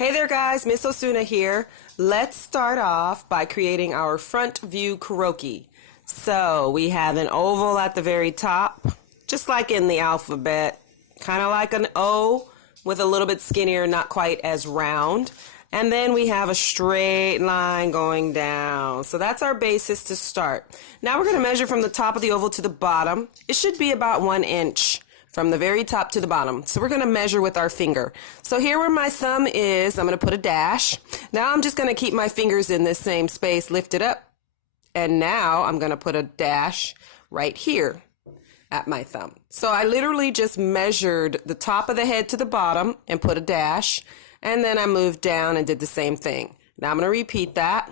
Hey there guys, Miss Osuna here. Let's start off by creating our front view Croqui. So we have an oval at the very top, just like in the alphabet, kind of like an O with a little bit skinnier, not quite as round. And then we have a straight line going down. So that's our basis to start. Now we're going to measure from the top of the oval to the bottom. It should be about 1 inch. From the very top to the bottom. So we're going to measure with our finger. So here where my thumb is, I'm going to put a dash. Now I'm just going to keep my fingers in this same space lifted up. And now I'm going to put a dash right here at my thumb. So I literally just measured the top of the head to the bottom and put a dash. And then I moved down and did the same thing. Now I'm going to repeat that.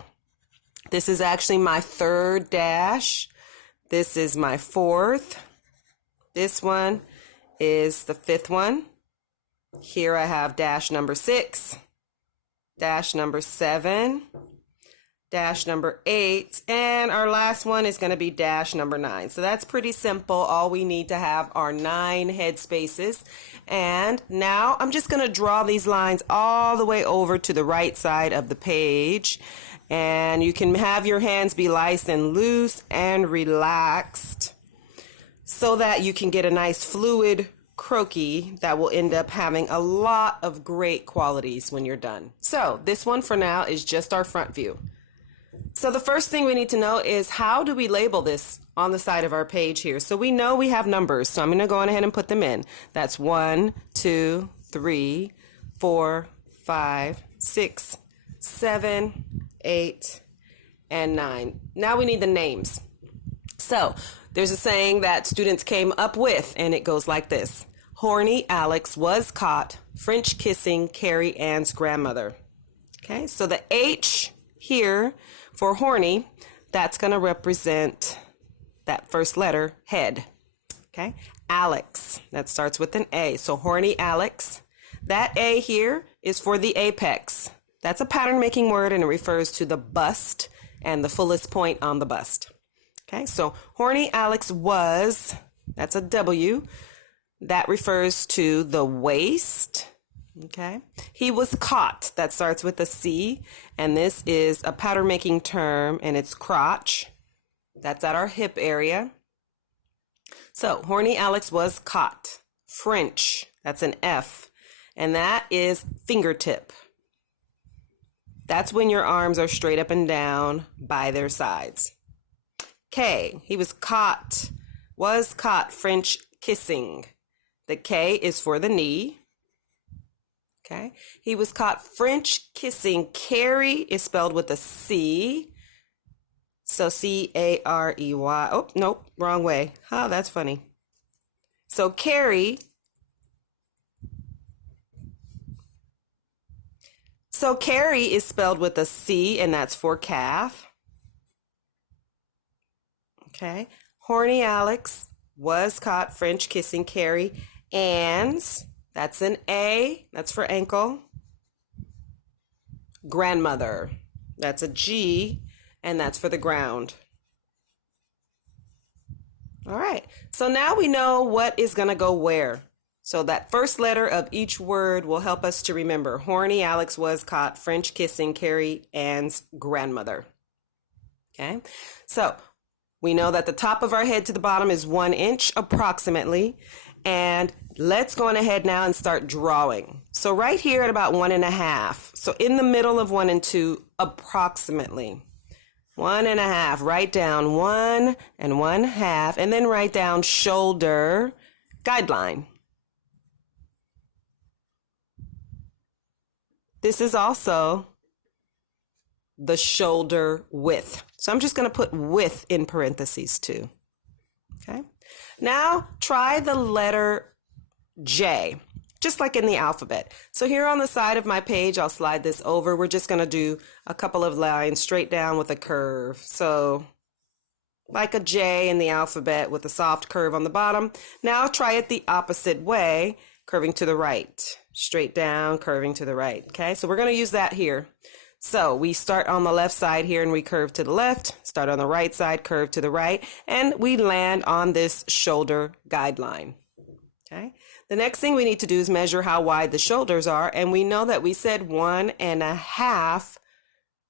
This is actually my third dash. This is my fourth. This one is the fifth one. Here I have dash number 6, dash number 7, dash number 8, and our last one is going to be dash number 9. So that's pretty simple. All we need to have are 9 head spaces. And now I'm just going to draw these lines all the way over to the right side of the page. And you can have your hands be nice and loose and relaxed, so that you can get a nice fluid croquis that will end up having a lot of great qualities when you're done. So this one for now is just our front view. So the first thing we need to know is, how do we label this on the side of our page here? So we know we have numbers, so I'm going to go on ahead and put them in. That's 1, 2, 3, 4, 5, 6, 7, 8, and 9. Now we need the names. So there's a saying that students came up with, and it goes like this. Horny Alex was caught French kissing Carrie Ann's grandmother. Okay, so the H here for horny, that's going to represent that first letter, head. Okay, Alex, that starts with an A. So horny Alex. That A here is for the apex. That's a pattern making word, and it refers to the bust and the fullest point on the bust. Okay, so horny Alex was, that's a W, that refers to the waist. Okay, he was caught, that starts with a C, and this is a pattern making term, and it's crotch. That's at our hip area. So horny Alex was caught. French, that's an F, and that is fingertip. That's when your arms are straight up and down by their sides. K, he was caught French kissing. The K is for the knee. Okay, he was caught French kissing. Carrie is spelled with a C. So C-A-R-E-Y. Oh, nope, wrong way. Oh, that's funny. So Carrie. So Carrie is spelled with a C, and that's for calf. Okay, horny Alex was caught French kissing Carrie Ann's, that's an A, that's for ankle. Grandmother, that's a G, and that's for the ground. All right, so now we know what is going to go where. So that first letter of each word will help us to remember. Horny Alex was caught French kissing Carrie Ann's grandmother. Okay, so we know that the top of our head to the bottom is 1 inch approximately. And let's go on ahead now and start drawing. So right here at about 1.5. So in the middle of 1 and 2, approximately. 1.5, write down 1 and 1/2, and then write down shoulder guideline. This is also the shoulder width. So I'm just going to put width in parentheses too. Okay. Now try the letter J, just like in the alphabet. So here on the side of my page, I'll slide this over. We're just going to do a couple of lines straight down with a curve. So like a J in the alphabet with a soft curve on the bottom. Now try it the opposite way, curving to the right. Straight down, curving to the right. Okay, so we're going to use that here. So we start on the left side here and we curve to the left, start on the right side, curve to the right, and we land on this shoulder guideline. Okay. The next thing we need to do is measure how wide the shoulders are, and we know that we said 1.5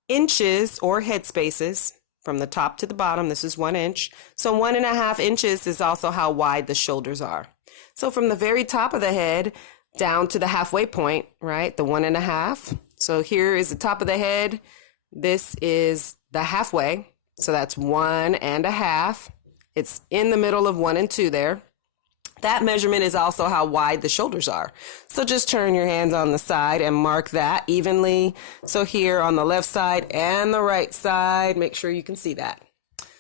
inches or head spaces from the top to the bottom. This is 1 inch. So 1.5 inches is also how wide the shoulders are. So from the very top of the head down to the halfway point, right? The 1.5. So here is the top of the head. This is the halfway. So that's 1.5. It's in the middle of 1 and 2 there. That measurement is also how wide the shoulders are. So just turn your hands on the side and mark that evenly. So here on the left side and the right side, make sure you can see that.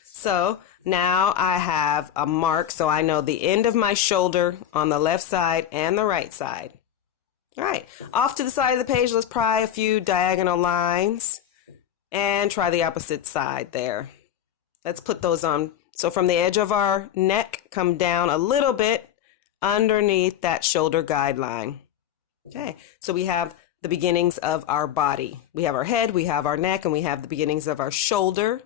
So now I have a mark so I know the end of my shoulder on the left side and the right side. All right, off to the side of the page, let's try a few diagonal lines and try the opposite side there. Let's put those on. So from the edge of our neck, come down a little bit underneath that shoulder guideline. Okay, so we have the beginnings of our body. We have our head, we have our neck, and we have the beginnings of our shoulder,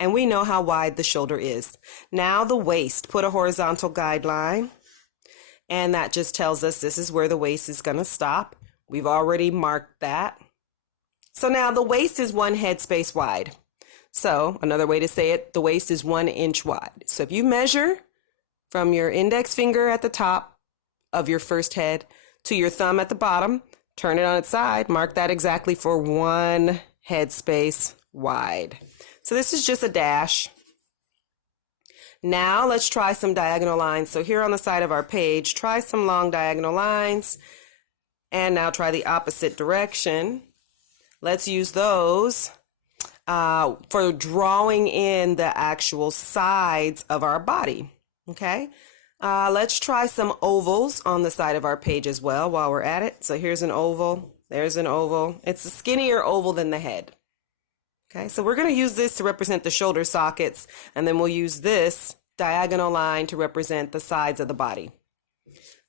and we know how wide the shoulder is. Now the waist, put a horizontal guideline, and that just tells us this is where the waist is going to stop. We've already marked that. So now the waist is 1 head space wide. So another way to say it, the waist is 1 inch wide. So if you measure from your index finger at the top of your first head to your thumb at the bottom, turn it on its side, mark that exactly for 1 head space wide. So this is just a dash. Now let's try some diagonal lines. So here on the side of our page, try some long diagonal lines, and now try the opposite direction. Let's use those for drawing in the actual sides of our body. Okay, let's try some ovals on the side of our page as well while we're at it. So here's an oval, there's an oval. It's a skinnier oval than the head. Okay, so we're going to use this to represent the shoulder sockets, and then we'll use this diagonal line to represent the sides of the body.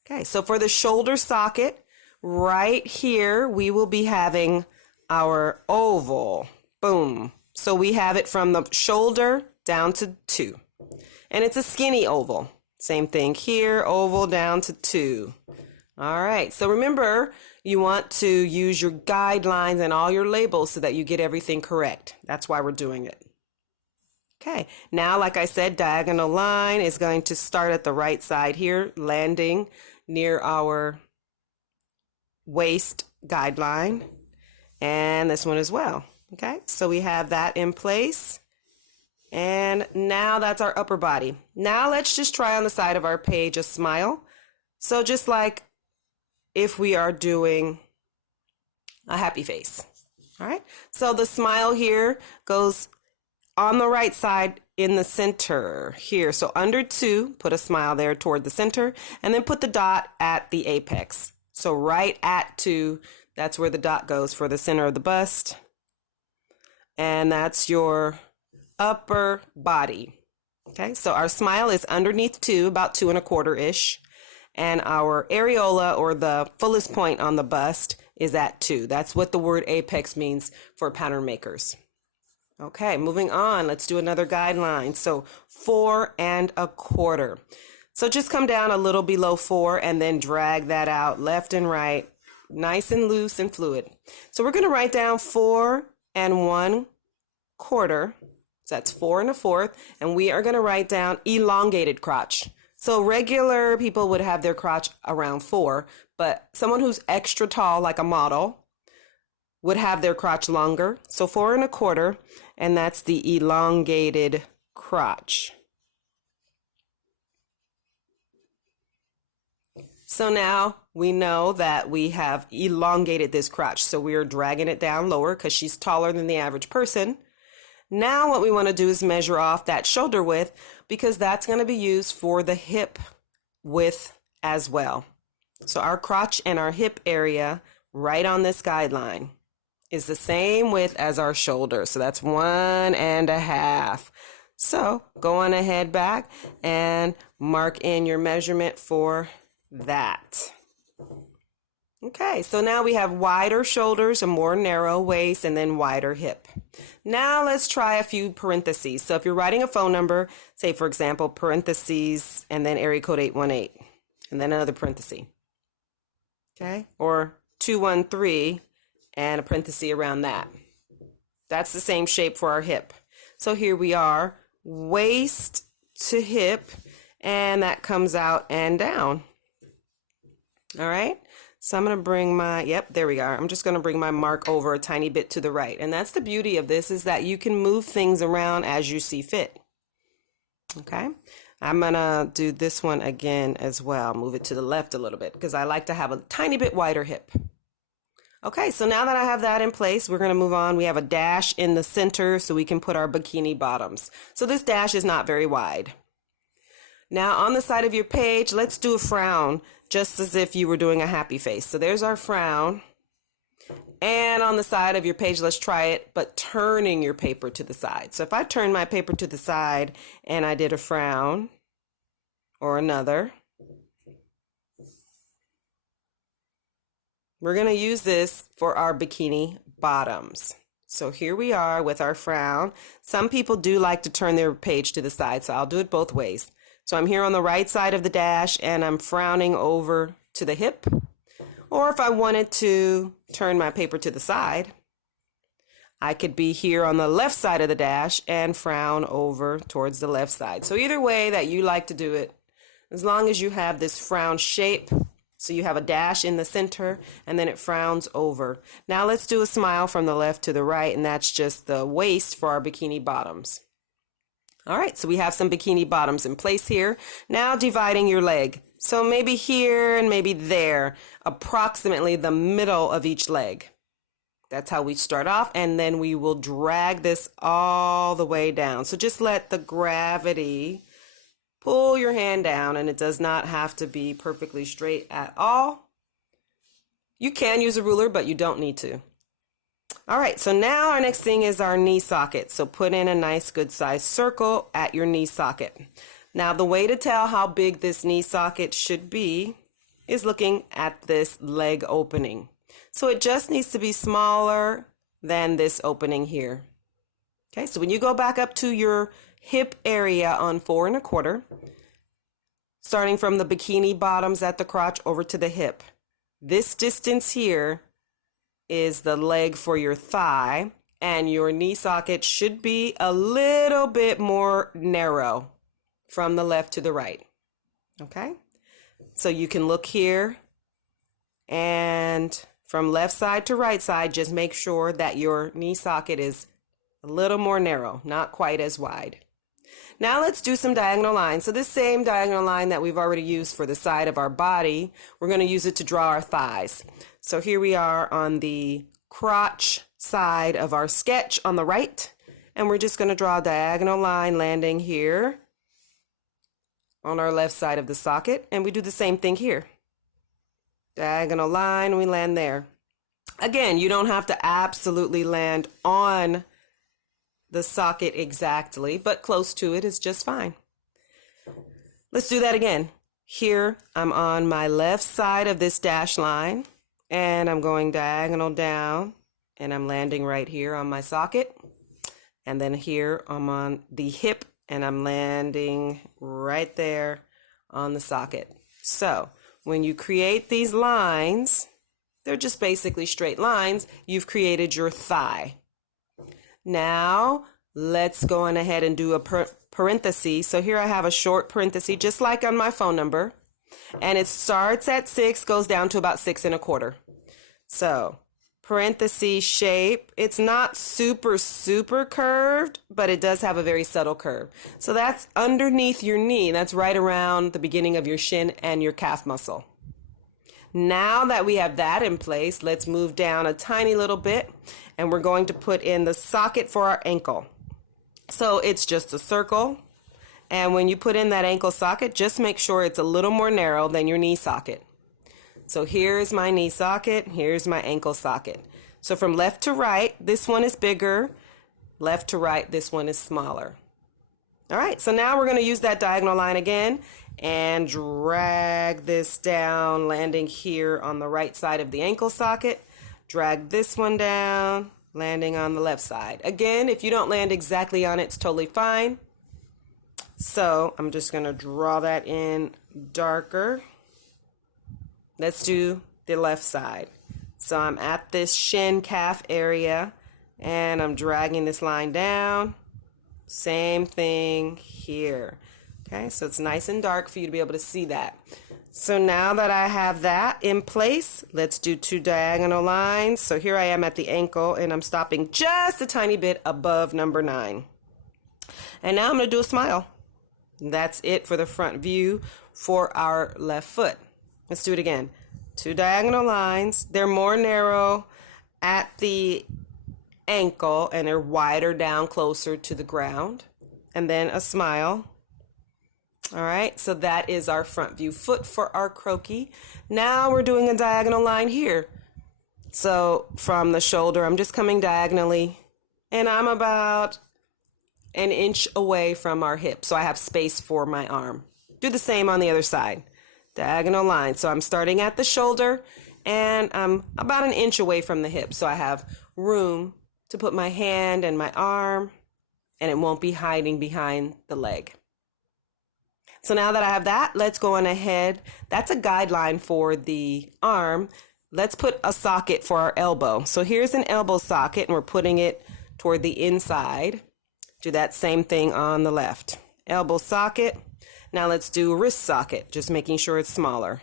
Okay, so for the shoulder socket, right here, we will be having our oval. Boom. So we have it from the shoulder down to 2. And it's a skinny oval. Same thing here, oval down to 2. All right, so remember, you want to use your guidelines and all your labels so that you get everything correct. That's why we're doing it. Okay, now like I said, diagonal line is going to start at the right side here, landing near our waist guideline, and this one as well. Okay, so we have that in place. And now that's our upper body. Now let's just try on the side of our page a smile. So just like if we are doing a happy face. All right, so the smile here goes on the right side in the center here. So under 2, put a smile there toward the center, and then put the dot at the apex. So right at 2, that's where the dot goes for the center of the bust. And that's your upper body. Okay, so our smile is underneath 2, about 2 1/4-ish. And our areola, or the fullest point on the bust, is at 2. That's what the word apex means for pattern makers. Okay, moving on, let's do another guideline. So 4 1/4. So just come down a little below 4 and then drag that out left and right, nice and loose and fluid. So we're going to write down 4 1/4. So that's 4 1/4, and we are going to write down elongated crotch. So regular people would have their crotch around 4, but someone who's extra tall, like a model, would have their crotch longer. So 4 1/4, and that's the elongated crotch. So now we know that we have elongated this crotch. So we are dragging it down lower because she's taller than the average person. Now what we want to do is measure off that shoulder width, because that's going to be used for the hip width as well. So our crotch and our hip area right on this guideline is the same width as our shoulder. So that's 1 1/2. So go on ahead back and mark in your measurement for that. Okay, so now we have wider shoulders, a more narrow waist, and then wider hip. Now let's try a few parentheses. So if you're writing a phone number, say for example, parentheses, and then area code 818. and then another parenthesis. Okay, or 213 and a parenthesis around that. That's the same shape for our hip. So here we are, waist to hip, and that comes out and down. All right, so I'm going to bring my, yep, there we are. I'm just going to bring my mark over a tiny bit to the right. And that's the beauty of this, is that you can move things around as you see fit. Okay, I'm going to do this one again as well. Move it to the left a little bit because I like to have a tiny bit wider hip. Okay, so now that I have that in place, we're going to move on. We have a dash in the center so we can put our bikini bottoms. So this dash is not very wide. Now on the side of your page, let's do a frown, just as if you were doing a happy face. So there's our frown. And on the side of your page, let's try it, but turning your paper to the side. So if I turn my paper to the side and I did a frown or another, we're going to use this for our bikini bottoms. So here we are with our frown. Some people do like to turn their page to the side, so I'll do it both ways. So I'm here on the right side of the dash and I'm frowning over to the hip. Or if I wanted to turn my paper to the side, I could be here on the left side of the dash and frown over towards the left side. So either way that you like to do it, as long as you have this frown shape, so you have a dash in the center and then it frowns over. Now let's do a smile from the left to the right, and that's just the waist for our bikini bottoms. All right, so we have some bikini bottoms in place here. Now dividing your leg. So maybe here and maybe there, approximately the middle of each leg. That's how we start off, and then we will drag this all the way down. So just let the gravity pull your hand down, and it does not have to be perfectly straight at all. You can use a ruler, but you don't need to. All right, so now our next thing is our knee socket. So put in a nice good sized circle at your knee socket. Now the way to tell how big this knee socket should be is looking at this leg opening. So it just needs to be smaller than this opening here. Okay, so when you go back up to your hip area on 4 1/4, starting from the bikini bottoms at the crotch over to the hip, this distance here is the leg for your thigh, and your knee socket should be a little bit more narrow from the left to the right. Okay, so you can look here, and from left side to right side, just make sure that your knee socket is a little more narrow, not quite as wide. Now let's do some diagonal lines. So this same diagonal line that we've already used for the side of our body, we're going to use it to draw our thighs. So here we are on the crotch side of our sketch on the right, and we're just going to draw a diagonal line landing here on our left side of the socket, and we do the same thing here. Diagonal line, we land there. Again, you don't have to absolutely land on the socket exactly, but close to it is just fine. Let's do that again. Here, I'm on my left side of this dash line, and I'm going diagonal down, and I'm landing right here on my socket. And then here, I'm on the hip, and I'm landing right there on the socket. So when you create these lines, they're just basically straight lines. You've created your thigh. Now let's go on ahead and do a parenthesis. So here I have a short parenthesis, just like on my phone number, and it starts at 6, goes down to about 6 1/4. So parenthesis shape, it's not super curved, but it does have a very subtle curve. So that's underneath your knee. That's right around the beginning of your shin and your calf muscle. Now that we have that in place, let's move down a tiny little bit, and we're going to put in the socket for our ankle. So it's just a circle, and when you put in that ankle socket, just make sure it's a little more narrow than your knee socket. So here's my knee socket, here's my ankle socket. So from left to right, this one is bigger. Left to right, this one is smaller. All right, so now we're going to use that diagonal line again and drag this down, landing here on the right side of the ankle socket. Drag this one down, landing on the left side. Again, if you don't land exactly on it, it's totally fine. So I'm just going to draw that in darker. let's do the left side. So I'm at this shin calf area and I'm dragging this line down. Same thing here. Okay, so it's nice and dark for you to be able to see that. So now that I have that in place, let's do 2 diagonal lines. So here I am at the ankle and I'm stopping just a tiny bit above number 9. And now I'm going to do a smile. That's it for the front view for our left foot. Let's do it again. 2 diagonal lines. They're more narrow at the ankle and they're wider down closer to the ground. And then a smile. All right, so that is our front view foot for our croquis. Now we're doing a diagonal line here. So from the shoulder, I'm just coming diagonally, and I'm about an inch away from our hip, so I have space for my arm. Do the same on the other side. Diagonal line. So I'm starting at the shoulder, and I'm about an inch away from the hip, so I have room to put my hand and my arm, and it won't be hiding behind the leg. So now that I have that, let's go on ahead. That's a guideline for the arm. Let's put a socket for our elbow. So here's an elbow socket, and we're putting it toward the inside. Do that same thing on the left. Elbow socket. Now let's do wrist socket, just making sure it's smaller.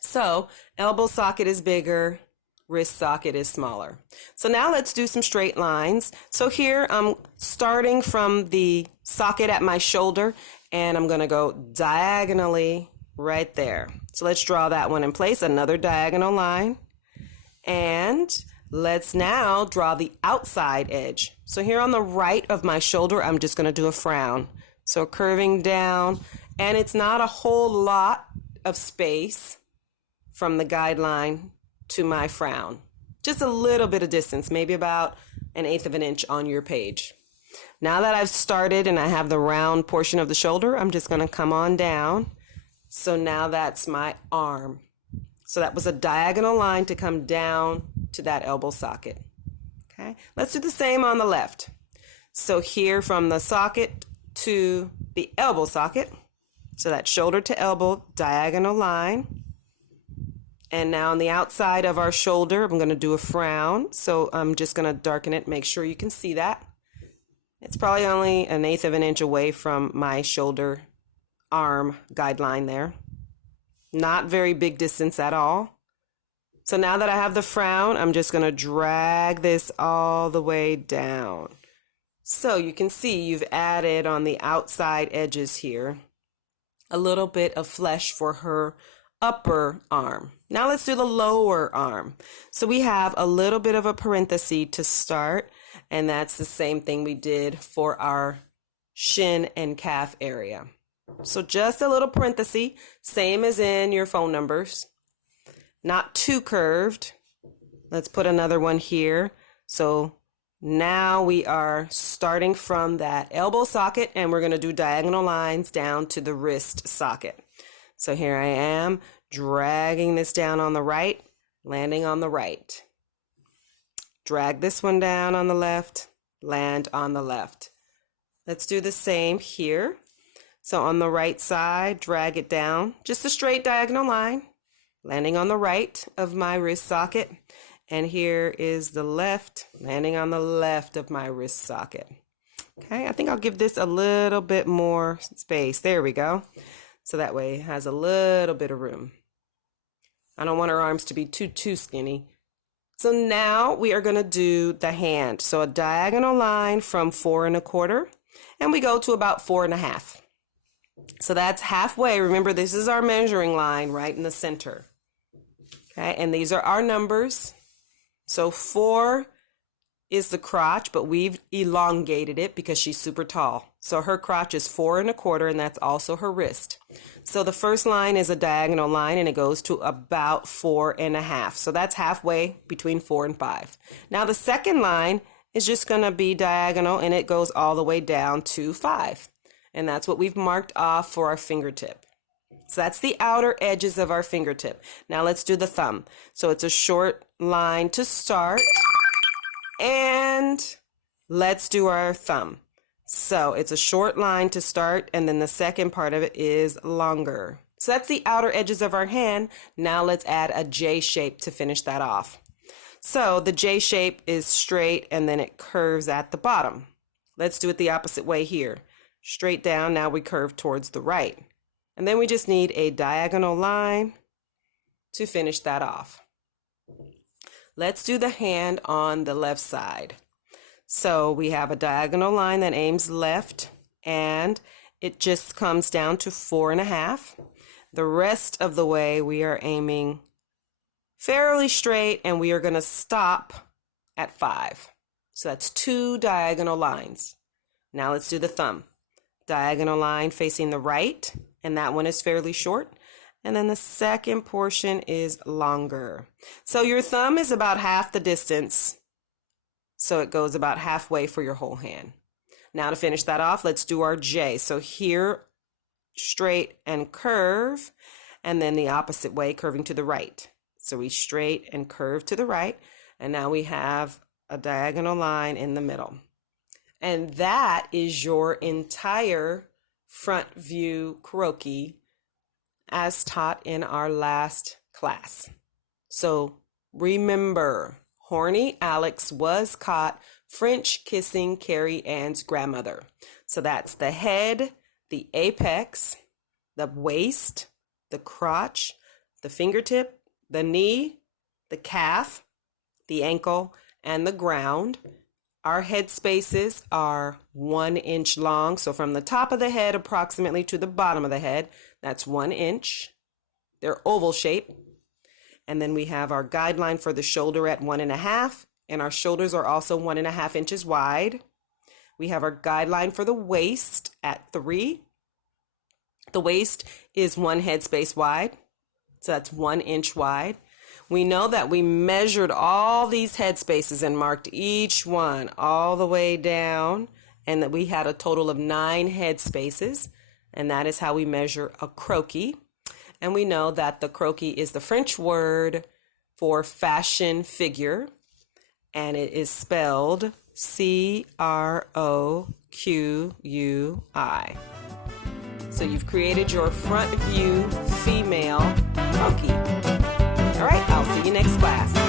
So elbow socket is bigger, wrist socket is smaller. So now let's do some straight lines. So here I'm starting from the socket at my shoulder, and I'm going to go diagonally right there. So let's draw that one in place, another diagonal line. And let's now draw the outside edge. So here on the right of my shoulder, I'm just going to do a frown. So curving down, and it's not a whole lot of space from the guideline to my frown. Just a little bit of distance, maybe about 1/8 of an inch on your page. Now that I've started and I have the round portion of the shoulder, I'm just going to come on down. So now that's my arm. So that was a diagonal line to come down to that elbow socket. Okay, let's do the same on the left. So here from the socket to the elbow socket, so that shoulder to elbow diagonal line. And now on the outside of our shoulder, I'm going to do a frown. So I'm just going to darken it, make sure you can see that. It's probably only 1/8 of an inch away from my shoulder arm guideline there. Not very big distance at all. So now that I have the frown, I'm just going to drag this all the way down. So you can see you've added on the outside edges here a little bit of flesh for her upper arm. Now let's do the lower arm. So we have a little bit of a parenthesis to start, and that's the same thing we did for our shin and calf area. So just a little parenthesis, same as in your phone numbers. Not too curved. Let's put another one here. So now we are starting from that elbow socket, and we're going to do diagonal lines down to the wrist socket. So here I am dragging this down on the right, landing on the right. Drag this one down on the left, land on the left. Let's do the same here. So on the right side, drag it down, just a straight diagonal line, landing on the right of my wrist socket. And here is the left, landing on the left of my wrist socket. Okay, I think I'll give this a little bit more space. There we go. So that way it has a little bit of room. I don't want her arms to be too skinny. So now we are going to do the hand. So a diagonal line from 4 1/4, and we go to about 4 1/2. So that's halfway. Remember, this is our measuring line right in the center. Okay, and these are our numbers. So 4 is the crotch, but we've elongated it because she's super tall. So her crotch is 4 1/4, and that's also her wrist. So the first line is a diagonal line, and it goes to about 4 1/2. So that's halfway between 4 and 5. Now the second line is just going to be diagonal, and it goes all the way down to 5. And that's what we've marked off for our fingertip. So that's the outer edges of our fingertip. Now let's do the thumb. So it's a short line to start, and let's do our thumb. So it's a short line to start, and then the second part of it is longer. So that's the outer edges of our hand. Now let's add a J shape to finish that off. So the J shape is straight and then it curves at the bottom. Let's do it the opposite way here. Straight down, now we curve towards the right. And then we just need a diagonal line to finish that off. Let's do the hand on the left side. So we have a diagonal line that aims left and it just comes down to 4.5. The rest of the way we are aiming fairly straight and we are going to stop at 5. So that's 2 diagonal lines. Now let's do the thumb. Diagonal line facing the right, and that one is fairly short. And then the second portion is longer. So your thumb is about half the distance. So it goes about halfway for your whole hand. Now to finish that off, let's do our J. So here, straight and curve, and then the opposite way, curving to the right. So we straight and curve to the right, and now we have a diagonal line in the middle. And that is your entire front view croquis as taught in our last class. So remember, Horny Alex was caught French kissing Carrie Ann's grandmother. So that's the head, the apex, the waist, the crotch, the fingertip, the knee, the calf, the ankle, and the ground. Our head spaces are 1 inch long. So from the top of the head approximately to the bottom of the head, that's 1 inch. They're oval shape. And then we have our guideline for the shoulder at 1.5, and our shoulders are also 1.5 inches wide. We have our guideline for the waist at 3. The waist is 1 head space wide, so that's 1 inch wide. We know that we measured all these head spaces and marked each one all the way down, and that we had a total of 9 head spaces, and that is how we measure a croquis. And we know that the croquis is the French word for fashion figure, and it is spelled C-R-O-Q-U-I. So you've created your front view female croquis. All right, I'll see you next class.